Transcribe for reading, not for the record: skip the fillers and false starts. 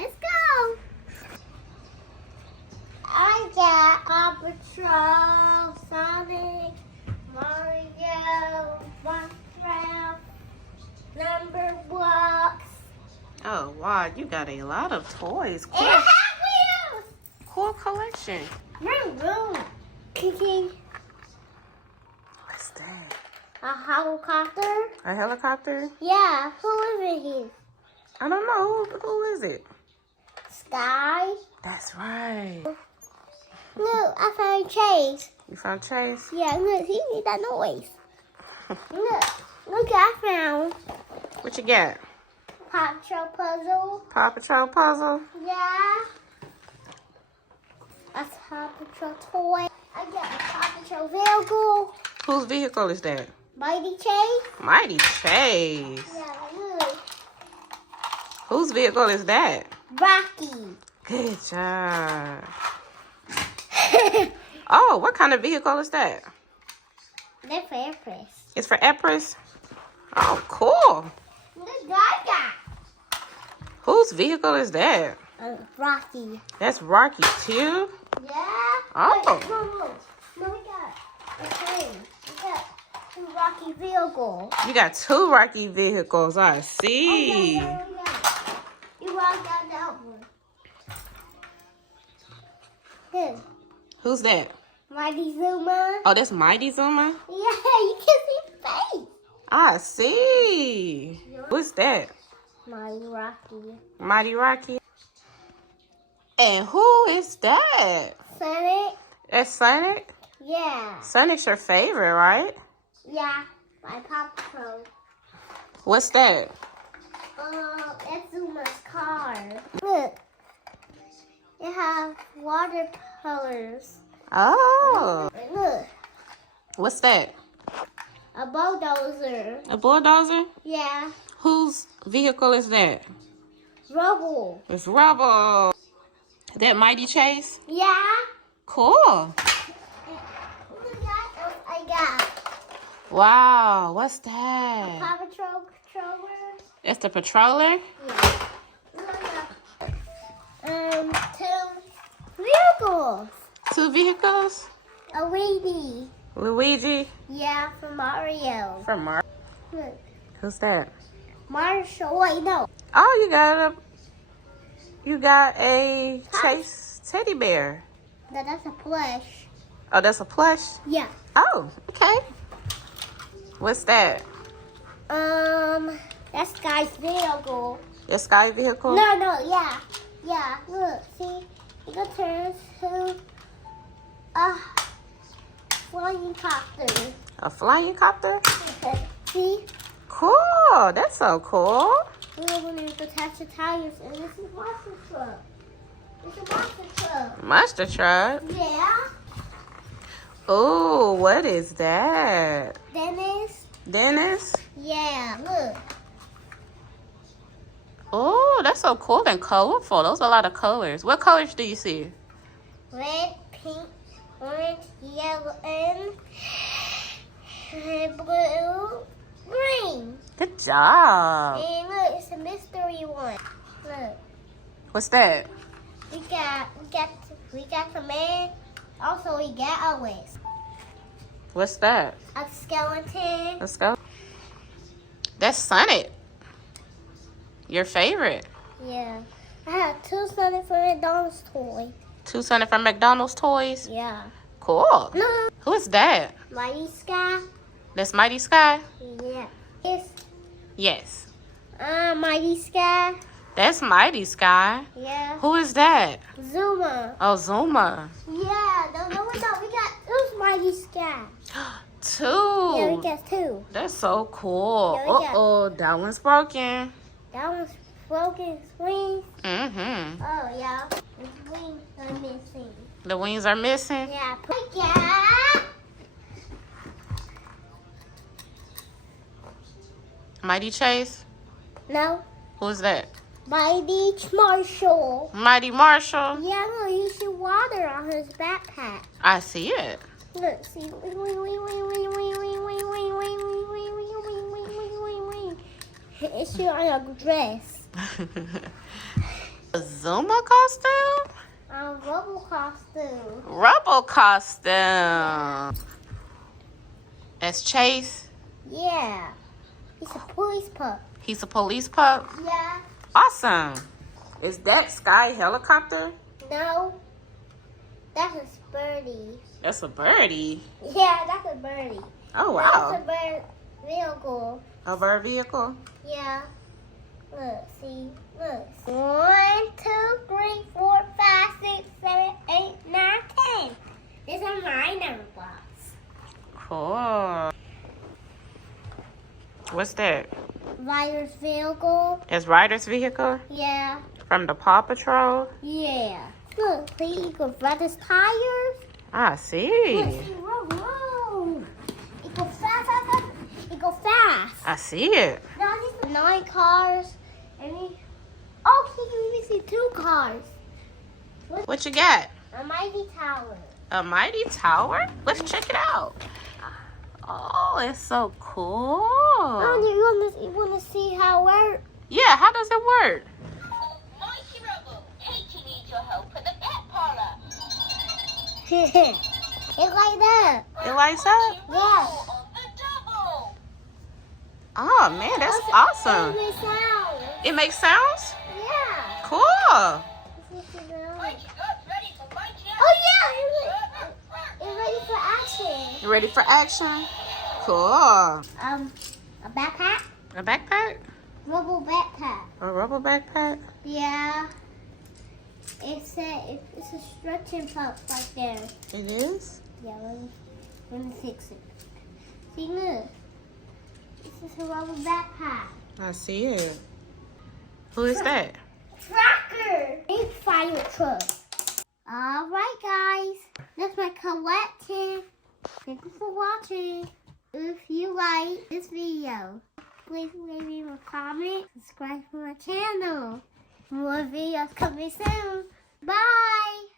Let's go. I got Paw Patrol, Sonic, Mario, Minecraft, Number Blocks. Oh, wow. You got a lot of toys. Cool, And Hot Wheels. cool collection. Vroom, vroom. Kiki. What's that? A helicopter. A helicopter? Yeah, who is it here? I don't know. Who is it? Sky. That's right. Look, I found Chase. You found Chase? Yeah, look, he made that noise. Look, I found What you got? Paw Patrol puzzle. Paw Patrol puzzle? Yeah. A Paw Patrol toy. I got a Paw Patrol vehicle. Whose vehicle is that? Mighty Chase. Mighty Chase. Yeah, look. Whose vehicle is that? Rocky. Good job. Oh, what kind of vehicle is that? They're for airpress. It's for Empress? Oh, cool. Look, Gaga. Whose vehicle is that? Rocky. That's Rocky too? Yeah. Oh. Wait, no, we got a train. We got two Rocky vehicles. You got two Rocky vehicles. I see. You walk down that one. Good. Who's that? Mighty Zuma. Oh, that's Mighty Zuma? Yeah, you can see his face. I see. What's that? Mighty Rocky. Mighty Rocky. And who is that? Sonic. That's Sonic? Yeah. Sonic's your favorite, right? Yeah. My Paw Patrol. What's that? That's Zuma's car. Look. It has watercolors. Oh. And look. What's that? A bulldozer. A bulldozer? Yeah. Whose vehicle is that? Rubble. It's Rubble. That Mighty Chase? Yeah. Cool. Look what else I got. Wow, what's A that? Paw Patrol controller. It's the patroller? Yeah. Two vehicles. Two vehicles? A Luigi. Luigi? Yeah, from Mario. From Mar. Look. Who's that? Marshall. Wait, no. Oh, you got a Chase teddy bear. No, that's a plush. Oh, that's a plush? Yeah. Oh, okay. What's that? That's Sky's vehicle. Your Sky vehicle? No, yeah. Yeah, look, see? It can turn to a flying copter. A flying copter? See? Cool. That's so cool. We're going to attach the tires, and this is monster truck. It's a monster truck. Monster truck. Yeah. Ooh, what is that? Dennis? Dennis? Yeah, look. Oh, that's so cool and colorful. Those are a lot of colors. What colors do you see? Red, pink, orange, yellow, and blue, green. Good job. And look, it's a mystery one. Look, What's that? we got the man. Also, we got always What's that? a skeleton. Let's go. That's Sonic. Your favorite. Yeah, I have two Sonic from McDonald's toys. Two Sonic from McDonald's toys. Yeah. Cool. No, Who is that? Mighty Sky. That's Mighty Sky? Yeah. It's Yes. Mighty Sky. That's Mighty Sky. Yeah. Who is that? Zuma. Oh, Zuma. Yeah. No, we got two Mighty Sky. Two. Yeah, we got two. That's so cool. Yeah, we got- Uh-oh, that one's broken. That one's broken. Wings. Mm-hmm. Oh yeah. The wings are missing. The wings are missing? Yeah. Yeah. Mighty Chase? No. Who's that? Mighty Marshall. Mighty Marshall? Yeah, look, you see water on his backpack. I see it. Look, see. It's on a dress. Zuma costume? Rubble costume. Rubble costume. As Chase? Yeah. He's a police pup. He's a police pup? Yeah. Awesome. Is that Sky helicopter? No. That's a birdie. That's a birdie. Yeah, that's a birdie. Oh, wow. That's a bird vehicle. A bird vehicle? Yeah. Look, see? Look. 1, 2, 3, 4, 5, 6, 7, 8, 9, 10. These are my number blocks. Cool. What's that? Rider's vehicle. Is Ryder's vehicle? Yeah. From the Paw Patrol? Yeah. Look, see, you can ride his tires. I see. Look, see, whoa. It goes fast, fast, fast. It goes fast. I see it. Now these 9 cars. Oh, he can even see 2 cars. What you got? A mighty tower. A mighty tower? Let's check it out. Oh, it's so cool. Oh, you wanna see how it works? Yeah, how does it work? Mighty Rebel, Katie needs your help at the pet parlor. It's like that. It lights up? Yeah. On the double. Oh, man, that's awesome. It makes sound. It makes sounds? Yeah. Cool. Mighty God's ready for Mighty Oh yeah, it's ready for action. You ready for action? Cool. A backpack. A backpack? Rubber backpack. A rubber backpack? Yeah. It's a stretching pup right there. It is? Yeah, let me fix it. See, look. This is a rubber backpack. I see it. Who is that? Tracker. Big fire truck. Alright, guys. That's my collection. Thank you for watching. If you like this video, please leave me a comment. Subscribe to my channel. More videos coming soon. Bye.